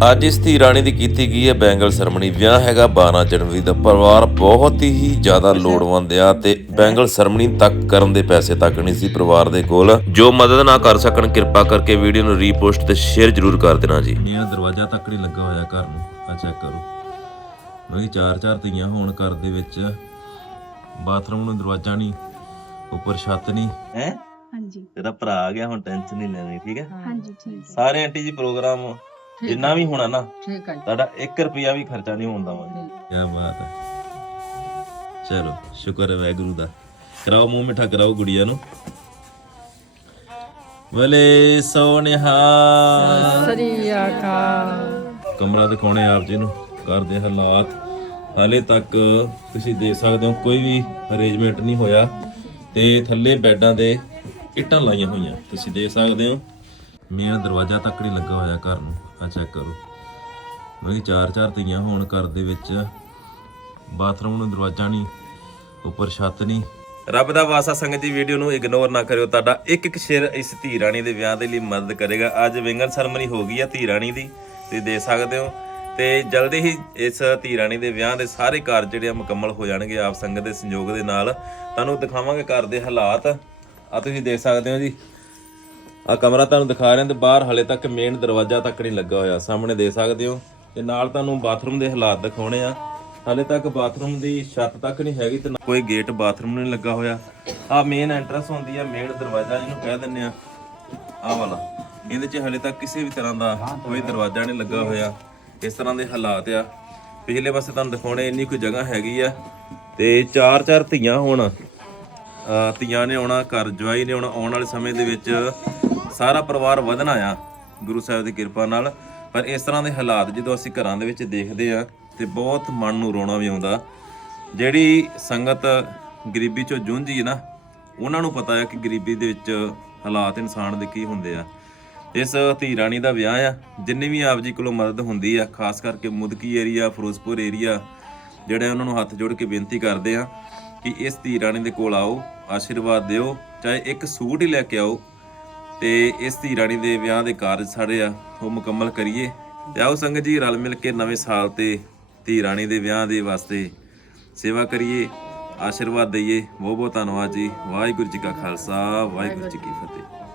ਅੱਜ ਇਸ ਧੀ ਰਾਣੀ ਦੀ ਕੀਤੀ ਗਈ ਹੈ ਬੈਂਗਲ ਸਰਮਣੀ ਵਿਆਹ ਹੈਗਾ 12 ਜਨਵਰੀ ਦਾ। ਪਰਿਵਾਰ ਬਹੁਤ ਹੀ ਜ਼ਿਆਦਾ ਲੋੜਵੰਦ ਆ ਤੇ ਬੈਂਗਲ ਸਰਮਣੀ ਤੱਕ ਕਰਨ ਦੇ ਪੈਸੇ ਤੱਕ ਨਹੀਂ ਸੀ ਪਰਿਵਾਰ ਦੇ ਕੋਲ। ਜੋ ਮਦਦ ਨਾ ਕਰ ਸਕਣ ਕਿਰਪਾ ਕਰਕੇ ਵੀਡੀਓ ਨੂੰ ਰੀਪੋਸਟ ਤੇ ਸ਼ੇਅਰ ਜ਼ਰੂਰ ਕਰ ਦੇਣਾ ਜੀ। ਮੇਰਾ ਦਰਵਾਜ਼ਾ ਤੱਕ ਨਹੀਂ ਲੱਗਾ ਹੋਇਆ ਘਰ ਨੂੰ। ਆ ਚੈੱਕ ਕਰੋ। ਮੈਂ ਚਾਰ ਚਾਰ ਧੀਆਂ ਹੋਣ ਘਰ ਦੇ ਵਿੱਚ। ਬਾਥਰੂਮ ਨੂੰ ਦਰਵਾਜ਼ਾ ਨਹੀਂ ਉੱਪਰ ਛੱਤ ਨਹੀਂ। ਹੈ? ਹਾਂਜੀ। ਤੇਰਾ ਭਰਾ ਆ ਗਿਆ ਹੁਣ ਟੈਨਸ਼ਨ ਨਹੀਂ ਲੈਣੀ ਠੀਕ ਹੈ? ਹਾਂਜੀ ਠੀਕ ਹੈ। ਸਾਰੇ ਆਂਟੀ ਜੀ ਪ੍ਰੋਗਰਾਮ ਜਿੰਨਾ ਵੀ ਹੋਣਾ ਨਾ ਠੀਕ ਹੈ ਤੁਹਾਡਾ 1 ਰੁਪਿਆ ਵੀ ਖਰਚਾ ਨਹੀਂ ਹੁੰਦਾ ਵਾ ਕੀ ਬਾਤ ਹੈ ਚਲੋ ਸ਼ੁਕਰ ਹੈ ਵਾਹਿਗੁਰੂ ਦਾ। ਕਰਾਓ ਮੂੰਹ ਮਿੱਠਾ ਕਰਾਓ ਗੁੜੀਆ ਨੂੰ। ਬਲੇ ਸੋਨਿਹਾ। ਸ੍ਰੀ ਅਕਾਲ। ਕਮਰਾ ਦਿਖਾਉਣੇ ਆਪ ਜੀ ਨੂੰ ਕਰਦੇ ਹਾਲਾਤ। ਹਾਲੇ ਤੱਕ ਤੁਸੀਂ ਦੇਖ ਸਕਦੇ ਹੋ ਕੋਈ ਵੀ ਅਰੇਂਜਮੈਂਟ ਨਹੀਂ ਹੋਇਆ। ਤੇ ਥੱਲੇ ਬੈੱਡਾਂ ਦੇ ਇੱਟਾਂ ਲਾਈਆਂ ਹੋਈਆਂ ਤੁਸੀਂ ਦੇਖ ਸਕਦੇ ਹੋ। ਮੇਨ ਦਰਵਾਜ਼ਾ ਤੱਕ ਨਹੀਂ ਲੱਗਾ ਹੋਇਆ ਘਰ ਨੂੰ। ਆ ਚੈੱਕ ਕਰੋ। ਮੈਂ ਚਾਰ ਚਾਰ ਧੀਆਂ ਹੋਣ ਘਰ ਦੇ ਵਿੱਚ। ਬਾਥਰੂਮ ਨੂੰ ਦਰਵਾਜ਼ਾ ਨਹੀਂ, ਉੱਪਰ ਛੱਤ ਨਹੀਂ। ਰੱਬ ਦਾ ਵਾਸਾ ਸੰਗਤ ਜੀ ਵੀਡੀਓ ਨੂੰ ਇਗਨੋਰ ਨਾ ਕਰਿਓ। ਤੁਹਾਡਾ ਇੱਕ ਇੱਕ ਸ਼ੇਰ ਇਸ ਧੀ ਰਾਣੀ ਦੇ ਵਿਆਹ ਦੇ ਲਈ ਮਦਦ ਕਰੇਗਾ। ਅੱਜ ਵਿੰਗਨ ਸਰਮਨੀ ਹੋ ਗਈ ਆ ਧੀ ਰਾਣੀ ਦੀ ਤੁਸੀਂ ਦੇਖ ਸਕਦੇ ਹੋ। ਤੇ ਜਲਦੀ ਹੀ ਇਸ ਧੀ ਰਾਣੀ ਦੇ ਵਿਆਹ ਦੇ ਸਾਰੇ ਕਾਰਜ ਜਿਹੜੇ ਆ ਮੁਕੰਮਲ ਹੋ ਜਾਣਗੇ ਆਪ ਸੰਗਤ ਦੇ ਸੰਯੋਗ ਦੇ ਨਾਲ। ਤੁਹਾਨੂੰ ਦਿਖਾਵਾਂਗੇ ਘਰ ਦੇ ਹਾਲਾਤ। ਆ ਤੁਸੀਂ ਦੇਖ ਸਕਦੇ ਹੋ ਜੀ। ਆ ਕਮਰਾ ਤੁਹਾਨੂੰ ਦਿਖਾ ਰਹੇ ਹਾਂ ਤੇ ਬਾਹਰ ਹਲੇ ਤੱਕ ਮੇਨ ਦਰਵਾਜ਼ਾ ਤੱਕ ਨਹੀਂ ਲੱਗਾ ਹੋਇਆ। ਸਾਹਮਣੇ ਦੇ ਸਕਦੇ ਹੋ ਤੇ ਨਾਲ ਤੁਹਾਨੂੰ ਬਾਥਰੂਮ ਦੇ ਹਾਲਾਤ ਦਿਖਾਉਣੇ ਆ। ਹਲੇ ਤੱਕ ਬਾਥਰੂਮ ਦੀ ਛੱਤ ਤੱਕ ਨਹੀਂ ਹੈਗੀ ਤੇ ਕੋਈ ਗੇਟ ਬਾਥਰੂਮ ਨਹੀਂ ਲੱਗਾ ਹੋਇਆ। ਆ ਮੇਨ ਐਂਟਰੈਂਸ ਹੁੰਦੀ ਆ ਮੇਨ ਦਰਵਾਜ਼ਾ ਇਹਨੂੰ ਕਹਿ ਦਿੰਦੇ ਆ। ਆ ਵਾਲਾ। ਇਹਦੇ 'ਚ ਹਲੇ ਤੱਕ ਕਿਸੇ ਵੀ ਤਰ੍ਹਾਂ ਦਾ ਕੋਈ ਦਰਵਾਜ਼ਾ ਨਹੀਂ ਲੱਗਾ ਹੋਇਆ। ਇਸ ਤਰ੍ਹਾਂ ਦੇ ਹਾਲਾਤ ਆ। ਪਿਛਲੇ ਪਾਸੇ ਤੁਹਾਨੂੰ ਦਿਖਾਉਣੇ, ਇੰਨੀ ਕੋਈ ਜਗ੍ਹਾ ਹੈਗੀ ਆ। ਤੇ ਚਾਰ ਚਾਰ ਧੀਆਂ ਹੋਣ। ਧੀਆਂ ਨੇ ਆਉਣਾ, ਘਰ ਜਵਾਈ ਨੇ ਆਉਣਾ। ਆਉਣ ਵਾਲੇ ਸਮੇਂ ਦੇ ਵਿੱਚ ਸਾਰਾ ਪਰਿਵਾਰ ਵਧਣਾ ਆ, ਗੁਰੂ ਸਾਹਿਬ ਦੀ ਕਿਰਪਾ ਨਾਲ। ਪਰ ਇਸ ਤਰ੍ਹਾਂ ਦੇ ਹਾਲਾਤ ਜਦੋਂ ਅਸੀਂ ਘਰਾਂ ਦੇ ਵਿੱਚ ਦੇਖਦੇ ਆ, ਤੇ ਬਹੁਤ ਮਨ ਨੂੰ ਰੋਣਾ ਵੀ ਆਉਂਦਾ। ਜਿਹੜੀ ਸੰਗਤ ਗਰੀਬੀ ਚੋਂ ਜੂਝੀ ਹੈ ਨਾ, ਉਹਨਾਂ ਨੂੰ ਪਤਾ ਹੈ ਕਿ ਗਰੀਬੀ ਦੇ ਵਿੱਚ ਹਾਲਾਤ ਇਨਸਾਨ ਦੇ ਕੀ ਹੁੰਦੇ ਆ। ਇਸ ਧੀ ਰਾਣੀ ਦਾ ਵਿਆਹ ਆ, ਜਿੰਨੀ ਵੀ ਆਪ ਜੀ ਕੋਲੋਂ ਮਦਦ ਹੁੰਦੀ ਆ, ਖਾਸ ਕਰਕੇ ਮੁਦਕੀ ਏਰੀਆ, ਫਿਰੋਜ਼ਪੁਰ ਏਰੀਆ, ਜਿਹੜੇ ਉਹਨਾਂ ਨੂੰ ਹੱਥ ਜੋੜ ਕੇ ਬੇਨਤੀ ਕਰਦੇ ਆ ਕਿ ਇਸ ਧੀ ਰਾਣੀ ਦੇ ਕੋਲ ਆਓ, ਆਸ਼ੀਰਵਾਦ ਦਿਓ, ਚਾਹੇ ਇੱਕ ਸੂਟ ਹੀ ਲੈ ਕੇ ਆਓ ਤੇ ਇਸ ਧੀ ਰਾਣੀ ਦੇ ਵਿਆਹ ਦੇ ਕਾਰਜ ਸਾਰੇ ਆ, ਉਹ ਮੁਕੰਮਲ ਕਰੀਏ। ਤੇ ਆਓ ਸੰਗਤ ਜੀ, ਰਲ ਮਿਲ ਕੇ ਨਵੇਂ ਸਾਲ ਤੇ ਧੀ ਰਾਣੀ ਦੇ ਵਿਆਹ ਦੇ ਵਾਸਤੇ ਸੇਵਾ ਕਰੀਏ, ਆਸ਼ੀਰਵਾਦ ਦਈਏ। ਬਹੁਤ ਬਹੁਤ ਧੰਨਵਾਦ ਜੀ। ਵਾਹਿਗੁਰੂ ਜੀ ਕਾ ਖਾਲਸਾ, ਵਾਹਿਗੁਰੂ ਜੀ ਕੀ ਫਤਿਹ।